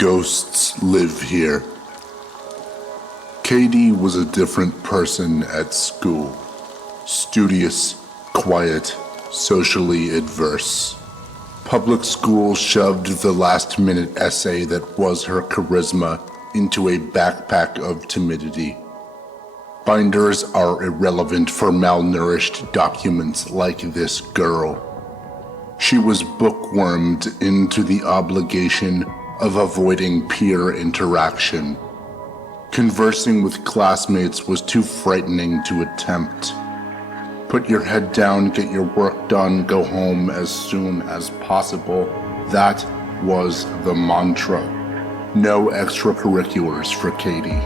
Ghosts live here. Katie was a different person at school. Studious, quiet, socially adverse. Public school shoved the last-minute essay that was her charisma into a backpack of timidity. Binders are irrelevant for malnourished documents like this girl. She was bookwormed into the obligation of avoiding peer interaction. Conversing with classmates was too frightening to attempt. Put your head down, get your work done, go home as soon as possible. That was the mantra. No extracurriculars for Katie.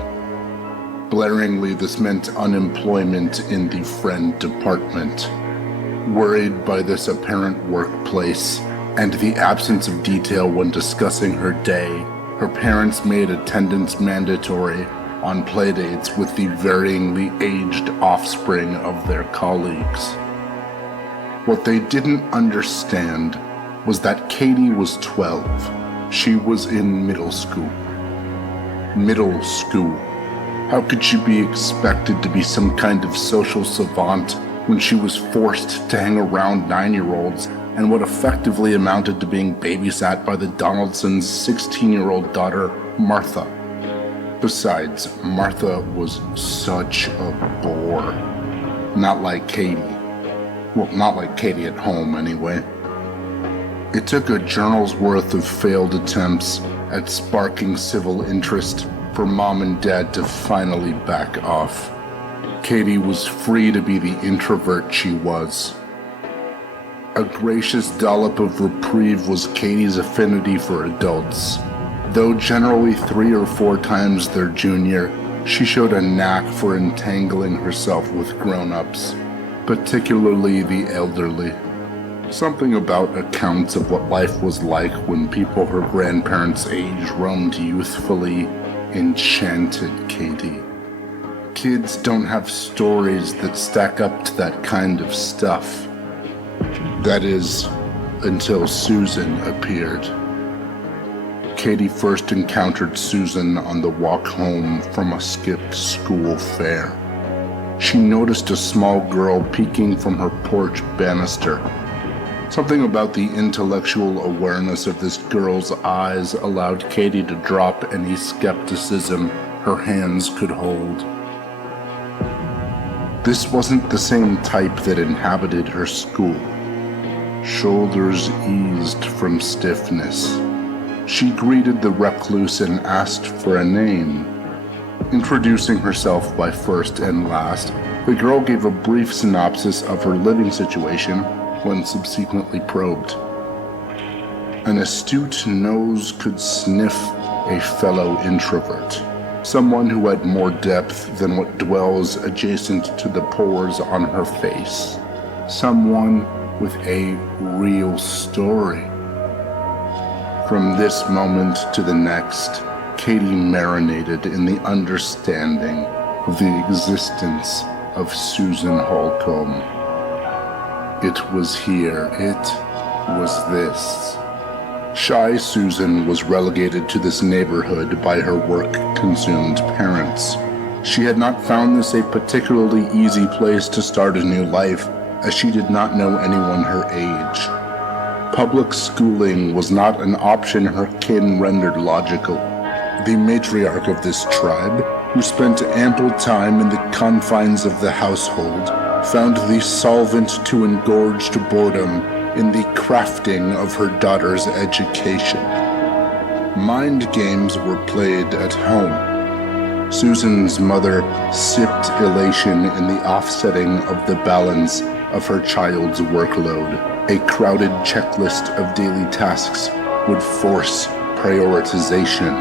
Blaringly, this meant unemployment in the friend department. Worried by this apparent workplace and the absence of detail when discussing her day, her parents made attendance mandatory on playdates with the varyingly aged offspring of their colleagues. What they didn't understand was that Katie was 12. She was in middle school. Middle school. How could she be expected to be some kind of social savant when she was forced to hang around 9-year-olds and what effectively amounted to being babysat by the Donaldsons' 16-year-old daughter, Martha? Besides, Martha was such a bore. Not like Katie. Well, not like Katie at home, anyway. It took a journal's worth of failed attempts at sparking civil interest for Mom and Dad to finally back off. Katie was free to be the introvert she was. A gracious dollop of reprieve was Katie's affinity for adults. Though generally 3 or 4 times their junior, she showed a knack for entangling herself with grown-ups, particularly the elderly. Something about accounts of what life was like when people her grandparents' age roamed youthfully enchanted Katie. Kids don't have stories that stack up to that kind of stuff. That is, until Susan appeared. Katie first encountered Susan on the walk home from a skipped school fair. She noticed a small girl peeking from her porch banister. Something about the intellectual awareness of this girl's eyes allowed Katie to drop any skepticism her hands could hold. This wasn't the same type that inhabited her school. Shoulders eased from stiffness. She greeted the recluse and asked for a name. Introducing herself by first and last, the girl gave a brief synopsis of her living situation when subsequently probed. An astute nose could sniff a fellow introvert, someone who had more depth than what dwells adjacent to the pores on her face, someone with a real story. From this moment to the next, Katie marinated in the understanding of the existence of Susan Holcomb. It was here, it was this. Shy Susan was relegated to this neighborhood by her work-consumed parents. She had not found this a particularly easy place to start a new life, as she did not know anyone her age. Public schooling was not an option her kin rendered logical. The matriarch of this tribe, who spent ample time in the confines of the household, found the solvent to engorged boredom in the crafting of her daughter's education. Mind games were played at home. Susan's mother sipped elation in the offsetting of the balance of her child's workload. A crowded checklist of daily tasks would force prioritization.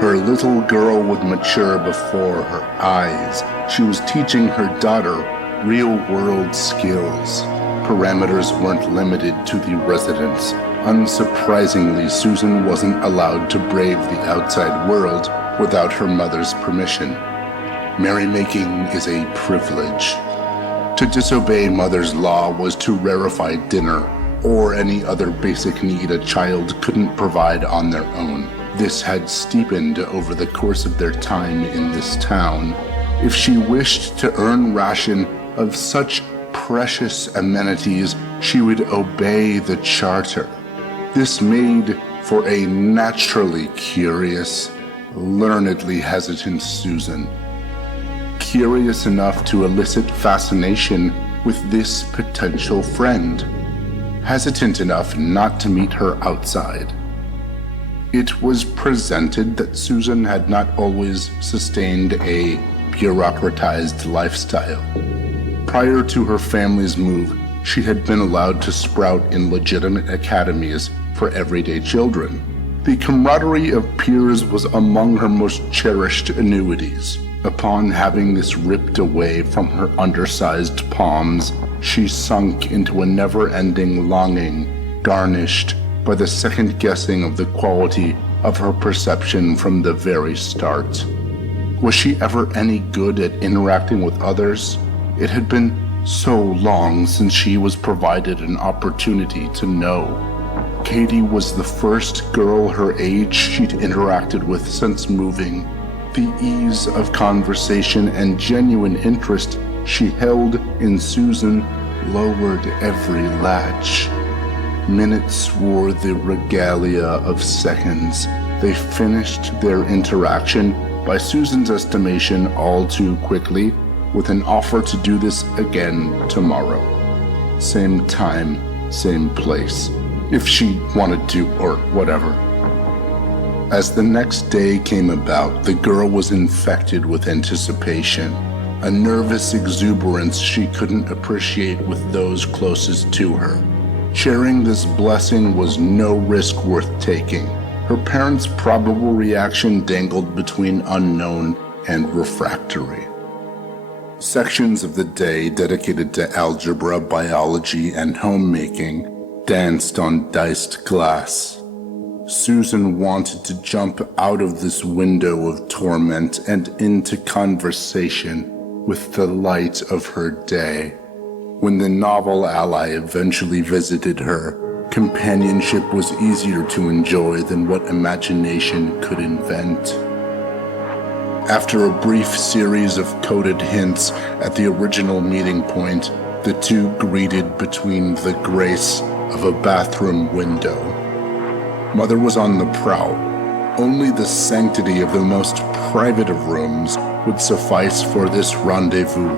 Her little girl would mature before her eyes. She was teaching her daughter real-world skills. Parameters weren't limited to the residence. Unsurprisingly, Susan wasn't allowed to brave the outside world without her mother's permission. Merrymaking is a privilege. To disobey mother's law was to rarefy dinner or any other basic need a child couldn't provide on their own. This had steepened over the course of their time in this town. If she wished to earn ration of such precious amenities, she would obey the charter. This made for a naturally curious, learnedly hesitant Susan. Curious enough to elicit fascination with this potential friend. Hesitant enough not to meet her outside. It was presented that Susan had not always sustained a bureaucratized lifestyle. Prior to her family's move, she had been allowed to sprout in legitimate academies for everyday children. The camaraderie of peers was among her most cherished annuities. Upon having this ripped away from her undersized palms, she sunk into a never-ending longing, garnished by the second guessing of the quality of her perception from the very start. Was she ever any good at interacting with others? It had been so long since she was provided an opportunity to know. Katie was the first girl her age she'd interacted with since moving. The ease of conversation and genuine interest she held in Susan lowered every latch. Minutes wore the regalia of seconds. They finished their interaction, by Susan's estimation, all too quickly, with an offer to do this again tomorrow. Same time, same place, if she wanted to, or whatever. As the next day came about, the girl was infected with anticipation, a nervous exuberance she couldn't appreciate with those closest to her. Sharing this blessing was no risk worth taking. Her parents' probable reaction dangled between unknown and refractory. Sections of the day dedicated to algebra, biology, and homemaking danced on diced glass. Susan wanted to jump out of this window of torment and into conversation with the light of her day. When the novel ally eventually visited her, companionship was easier to enjoy than what imagination could invent. After a brief series of coded hints at the original meeting point, the two greeted between the grace of a bathroom window. Mother was on the prowl. Only the sanctity of the most private of rooms would suffice for this rendezvous.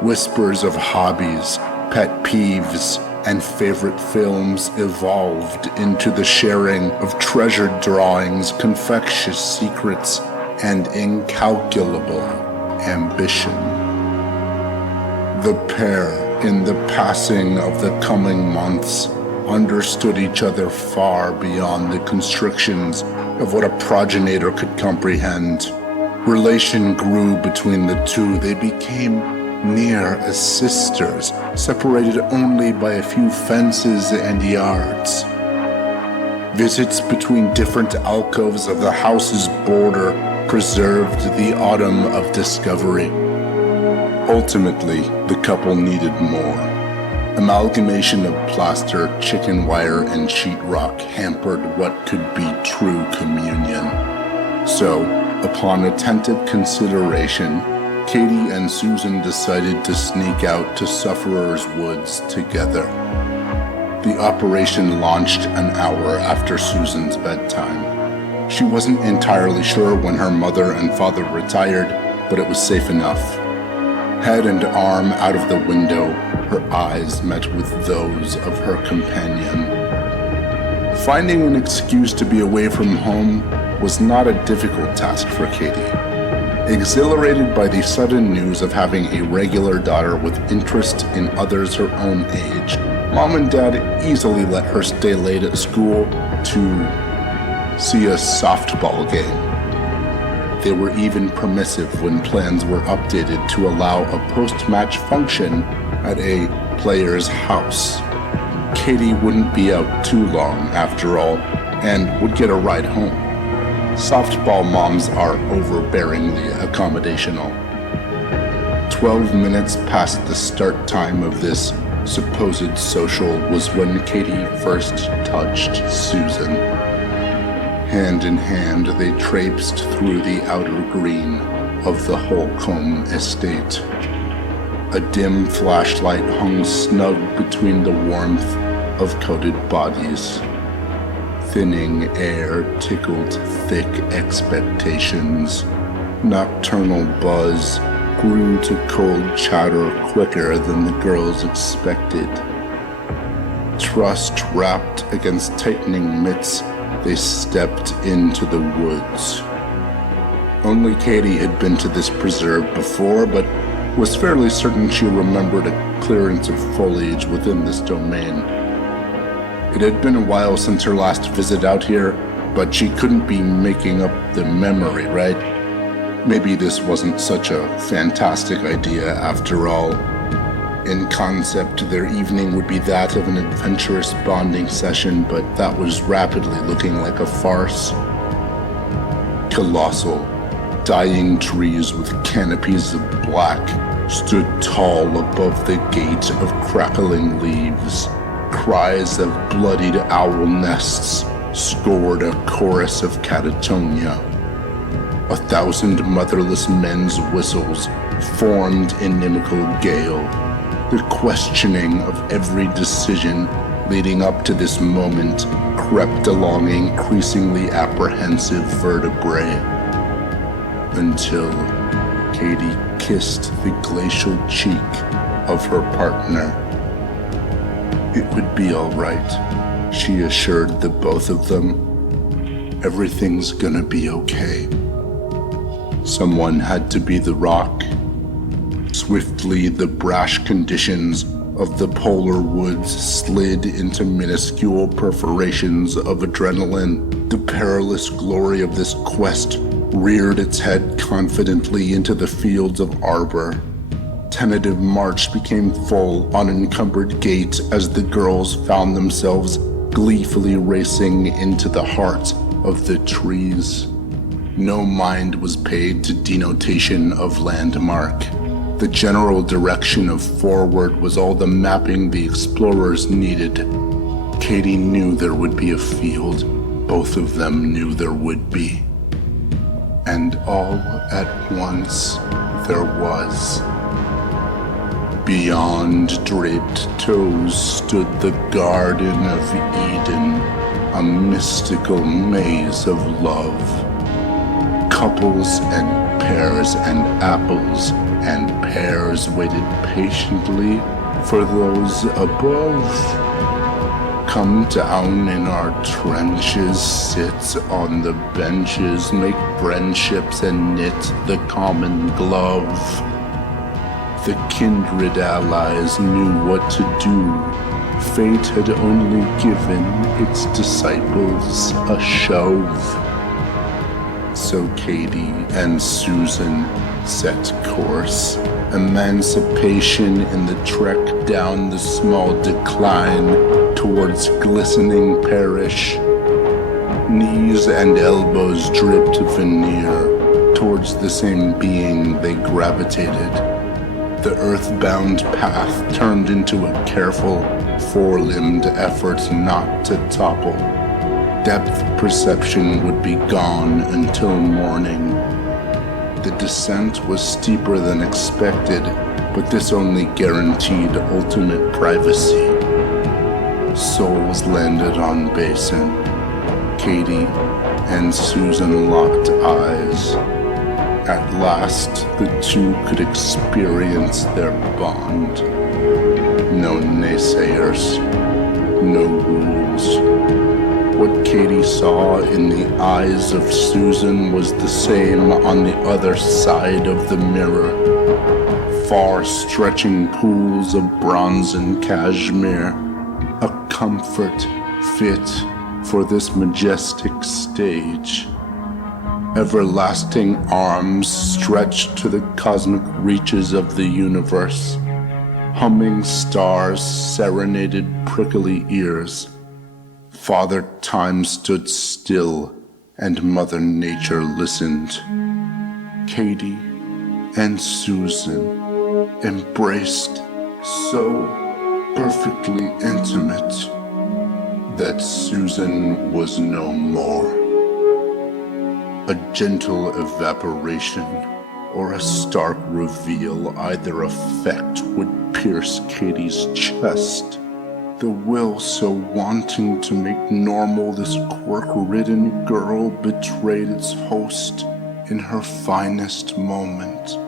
Whispers of hobbies, pet peeves, and favorite films evolved into the sharing of treasured drawings, confectious secrets, and incalculable ambition. The pair, in the passing of the coming months, understood each other far beyond the constrictions of what a progenitor could comprehend. Relation grew between the two. They became near as sisters, separated only by a few fences and yards. Visits between different alcoves of the house's border preserved the autumn of discovery. Ultimately, the couple needed more. Amalgamation of plaster, chicken wire, and sheetrock hampered what could be true communion. So, upon attentive consideration, Katie and Susan decided to sneak out to Sufferer's Woods together. The operation launched an hour after Susan's bedtime. She wasn't entirely sure when her mother and father retired, but it was safe enough. Head and arm out of the window, her eyes met with those of her companion. Finding an excuse to be away from home was not a difficult task for Katie. Exhilarated by the sudden news of having a regular daughter with interest in others her own age, Mom and Dad easily let her stay late at school to see a softball game. They were even permissive when plans were updated to allow a post-match function at a player's house. Katie wouldn't be out too long, after all, and would get a ride home. Softball moms are overbearingly accommodational. 12 minutes past the start time of this supposed social was when Katie first touched Susan. Hand in hand, they traipsed through the outer green of the Holcomb estate. A dim flashlight hung snug between the warmth of coated bodies. Thinning air tickled thick expectations. Nocturnal buzz grew to cold chatter quicker than the girls expected. Trust wrapped against tightening mitts, they stepped into the woods. Only Katie had been to this preserve before, but was fairly certain she remembered a clearance of foliage within this domain. It had been a while since her last visit out here, but she couldn't be making up the memory, right? Maybe this wasn't such a fantastic idea after all. In concept, their evening would be that of an adventurous bonding session, but that was rapidly looking like a farce. Colossal, dying trees with canopies of black stood tall above the gate of crackling leaves. Cries of bloodied owl nests scored a chorus of catatonia. 1,000 motherless men's whistles formed inimical gale. The questioning of every decision leading up to this moment crept along increasingly apprehensive vertebrae, until Katie kissed the glacial cheek of her partner. It would be all right, she assured the both of them. Everything's gonna be okay. Someone had to be the rock. Swiftly, the brash conditions of the polar woods slid into minuscule perforations of adrenaline. The perilous glory of this quest reared its head confidently into the fields of arbor. Tentative march became full, unencumbered gait as the girls found themselves gleefully racing into the heart of the trees. No mind was paid to denotation of landmark. The general direction of forward was all the mapping the explorers needed. Katie knew there would be a field. Both of them knew there would be. And all at once, there was. Beyond draped toes stood the Garden of Eden, a mystical maze of love. Couples and pears and apples and pears waited patiently for those above. Come down in our trenches, sit on the benches, make friendships and knit the common glove. The kindred allies knew what to do. Fate had only given its disciples a shove. So Katie and Susan set course. Emancipation in the trek down the small decline towards glistening parish. Knees and elbows dripped veneer towards the same being they gravitated. The earthbound path turned into a careful, four-limbed effort not to topple. Depth perception would be gone until morning. The descent was steeper than expected, but this only guaranteed ultimate privacy. Souls landed on basin. Katie and Susan locked eyes. At last, the two could experience their bond. No naysayers, no rules. What Katie saw in the eyes of Susan was the same on the other side of the mirror. Far-stretching pools of bronze and cashmere, a comfort fit for this majestic stage. Everlasting arms stretched to the cosmic reaches of the universe. Humming stars serenaded prickly ears. Father Time stood still, and Mother Nature listened. Katie and Susan embraced so perfectly intimate that Susan was no more. A gentle evaporation or a stark reveal, either effect would pierce Katie's chest. The will so wanting to make normal this quirk-ridden girl betrayed its host in her finest moment.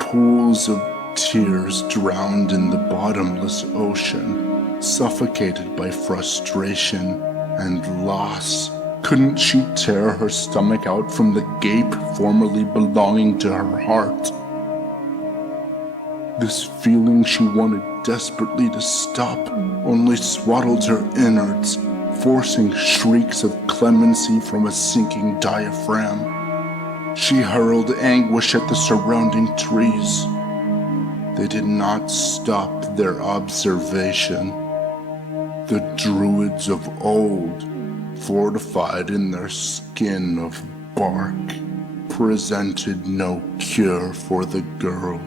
Pools of tears drowned in the bottomless ocean, suffocated by frustration and loss. Couldn't she tear her stomach out from the gape formerly belonging to her heart? This feeling she wanted desperately to stop only swaddled her innards, forcing shrieks of clemency from a sinking diaphragm. She hurled anguish at the surrounding trees. They did not stop their observation. The druids of old, fortified in their skin of bark, presented no cure for the girl.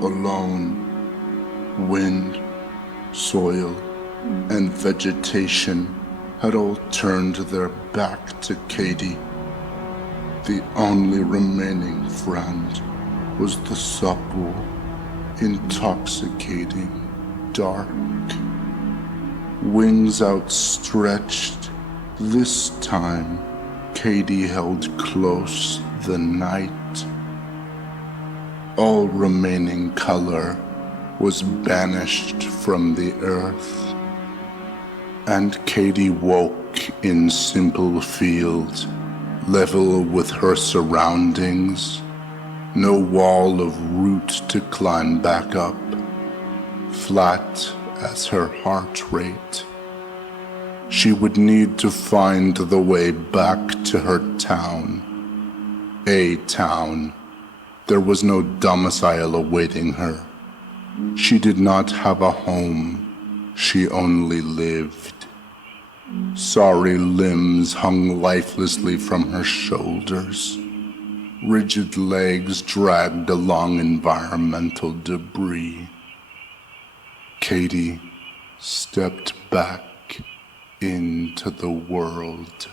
Alone, wind, soil, and vegetation had all turned their back to Katie. The only remaining friend was the supple, intoxicating dark. Wings outstretched, this time Katie held close the night. All remaining color was banished from the earth, and Katie woke in simple field, level with her surroundings, no wall of root to climb back up, flat as her heart rate. She would need to find the way back to her town. A town. There was no domicile awaiting her. She did not have a home. She only lived. Sorry limbs hung lifelessly from her shoulders. Rigid legs dragged along environmental debris. Katie stepped back into the world.